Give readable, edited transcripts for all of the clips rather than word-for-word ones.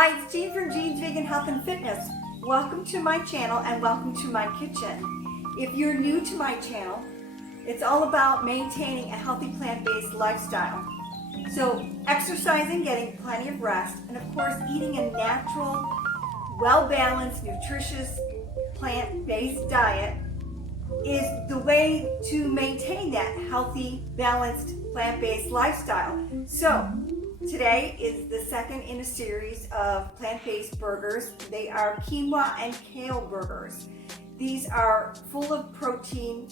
Hi, it's Jean from Jean's Vegan Health and Fitness. Welcome to my channel and welcome to my kitchen. If you're new to my channel, it's all about maintaining a healthy plant-based lifestyle. So exercising, getting plenty of rest, and of course eating a natural, well-balanced, nutritious, plant-based diet is the way to maintain that healthy, balanced, plant-based lifestyle. So today is the second in a series of plant-based burgers. They are quinoa and kale burgers. These are full of protein,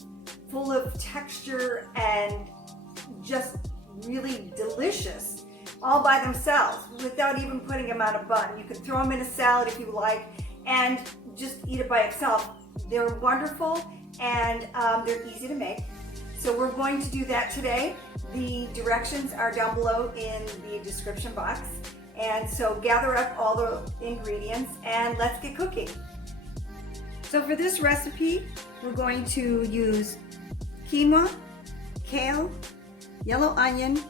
full of texture, and just really delicious all by themselves without even putting them on a bun. You can throw them in a salad if you like and just eat it by itself. They're wonderful and they're easy to make. So we're going to do that today. The directions are down below in the description box. And so gather up all the ingredients and let's get cooking. So for this recipe, we're going to use quinoa, kale, yellow onion,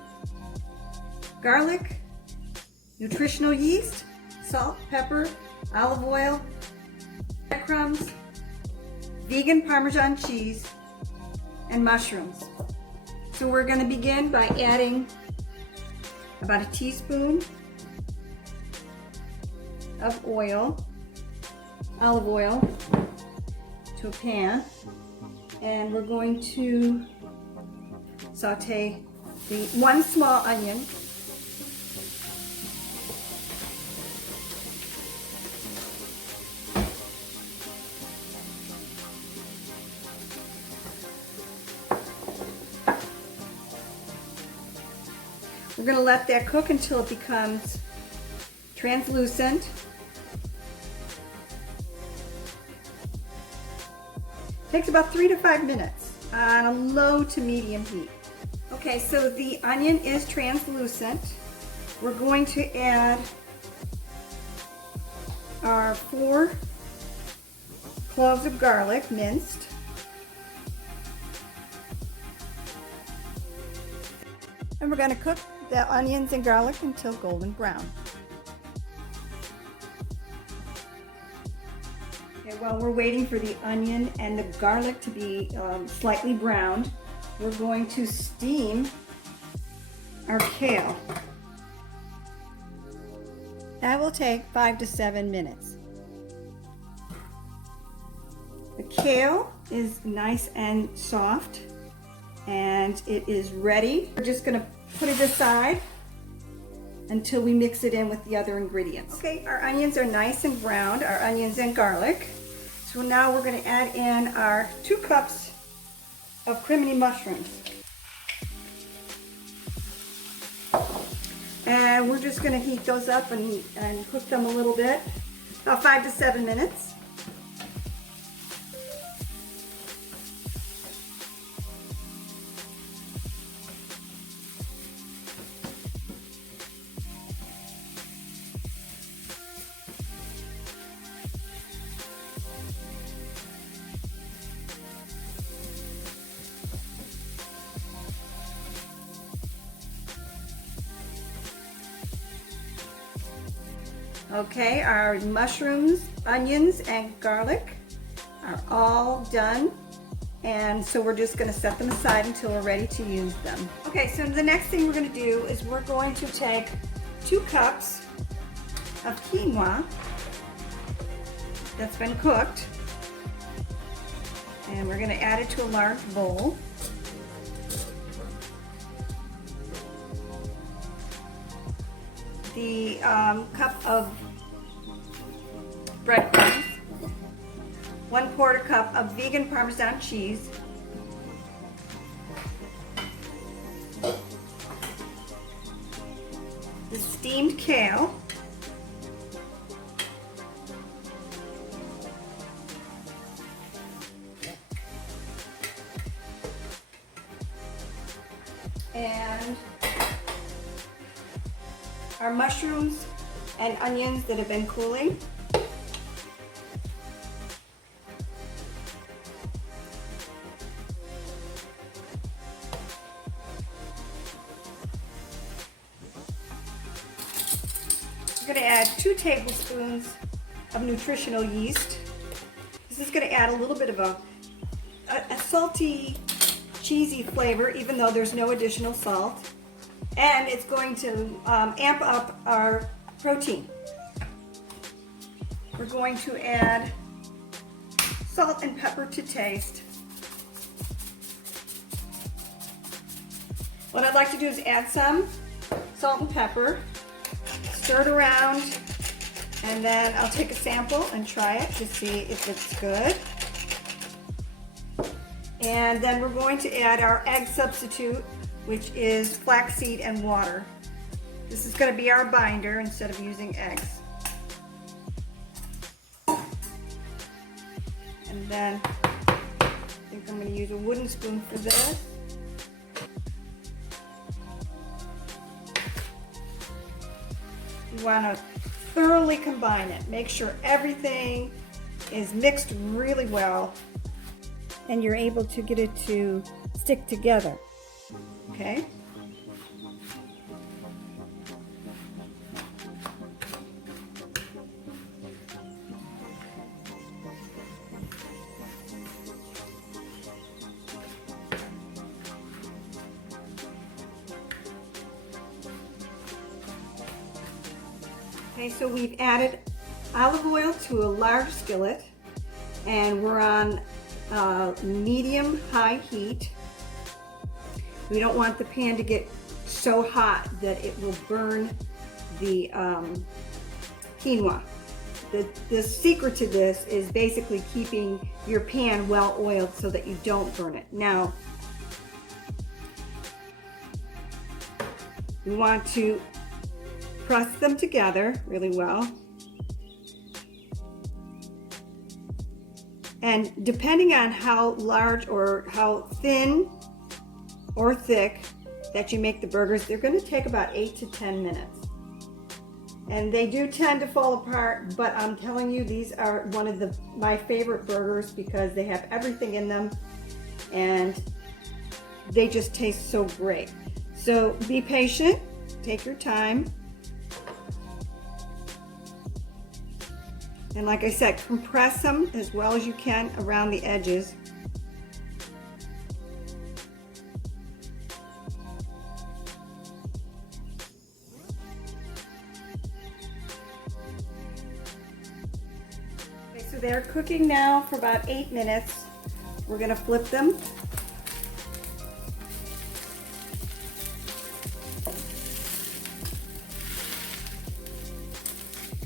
garlic, nutritional yeast, salt, pepper, olive oil, breadcrumbs, vegan Parmesan cheese, and mushrooms. So we're going to begin by adding about a teaspoon of oil, olive oil, to a pan, and we're going to saute the one small onion. We're going to let that cook until it becomes translucent. Takes about 3 to 5 minutes on a low to medium heat. Okay, so the onion is translucent. We're going to add our 4 cloves of garlic, minced. And we're going to cook the onions and garlic until golden brown. Okay, while we're waiting for the onion and the garlic to be slightly browned, we're going to steam our kale. That will take 5 to 7 minutes. The kale is nice and soft and it is ready. We're just going to put it aside until we mix it in with the other ingredients. Okay, our onions are nice and browned, our onions and garlic. So now we're going to add in our 2 cups of crimini mushrooms. And we're just going to heat those up and cook them a little bit, about 5 to 7 minutes. Okay, our mushrooms, onions, and garlic are all done. And so we're just going to set them aside until we're ready to use them. Okay, so the next thing we're going to do is we're going to take 2 cups of quinoa that's been cooked. And we're going to add it to a large bowl. The cup of breadcrumbs, 1/4 cup of vegan Parmesan cheese, the steamed kale, and our mushrooms and onions that have been cooling. going to add 2 tablespoons of nutritional yeast. This is going to add a little bit of a salty, cheesy flavor, even though there's no additional salt. And it's going to amp up our protein. We're going to add salt and pepper to taste. What I'd like to do is add some salt and pepper, stir it around, and then I'll take a sample and try it to see if it's good. And then we're going to add our egg substitute, which is flaxseed and water. This is going to be our binder instead of using eggs. And then I think I'm going to use a wooden spoon for this. You want to thoroughly combine it. Make sure everything is mixed really well and you're able to get it to stick together. Okay? Okay, so we've added olive oil to a large skillet, and we're on medium-high heat. We don't want the pan to get so hot that it will burn the quinoa. The secret to this is basically keeping your pan well oiled so that you don't burn it. Now, we want to press them together really well. And depending on how large or how thin or thick that you make the burgers, they're going to take about 8 to 10 minutes. And they do tend to fall apart, but I'm telling you, these are one of my favorite burgers because they have everything in them and they just taste so great. So be patient, take your time. And like I said, compress them as well as you can around the edges. Okay, so they're cooking now for about 8 minutes. We're going to flip them.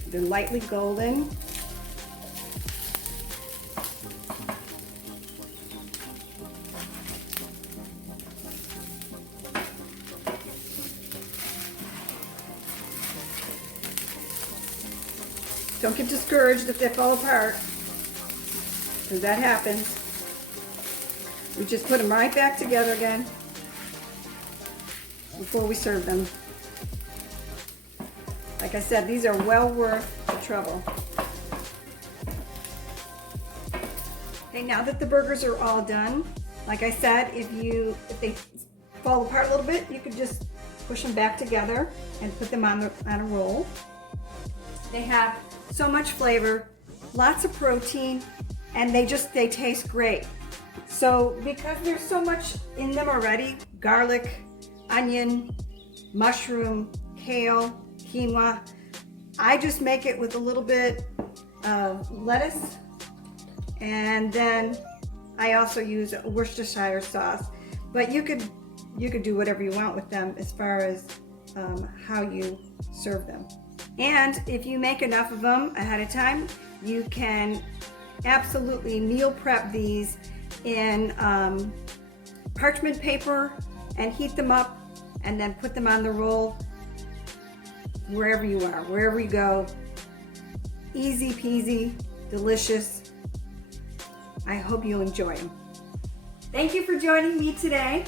They're lightly golden. Don't get discouraged if they fall apart, because that happens. We just put them right back together again before we serve them. Like I said, these are well worth the trouble. Okay, now that the burgers are all done, like I said, if they fall apart a little bit, you could just push them back together and put them on a roll. They have so much flavor, lots of protein, and they taste great. So because there's so much in them already, garlic, onion, mushroom, kale, quinoa, I just make it with a little bit of lettuce, and then I also use a Worcestershire sauce. But you could do whatever you want with them as far as how you serve them. And if you make enough of them ahead of time, you can absolutely meal prep these in parchment paper and heat them up and then put them on the roll wherever you are, wherever you go. Easy peasy, delicious. I hope you enjoy them. Thank you for joining me today.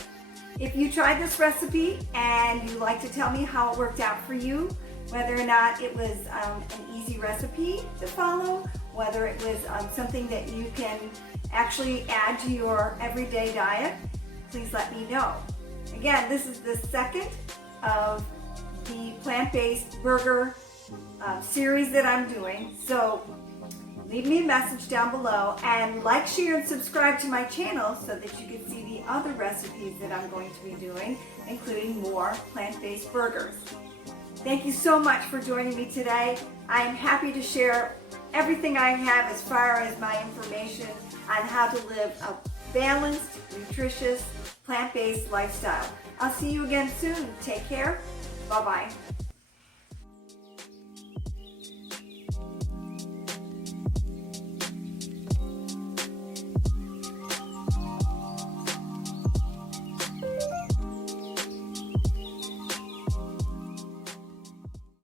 If you tried this recipe and you'd like to tell me how it worked out for you, whether or not it was an easy recipe to follow, whether it was something that you can actually add to your everyday diet, please let me know. Again, this is the second of the plant-based burger series that I'm doing. So leave me a message down below and like, share, and subscribe to my channel so that you can see the other recipes that I'm going to be doing, including more plant-based burgers. Thank you so much for joining me today. I am happy to share everything I have as far as my information on how to live a balanced, nutritious, plant-based lifestyle. I'll see you again soon. Take care. Bye-bye.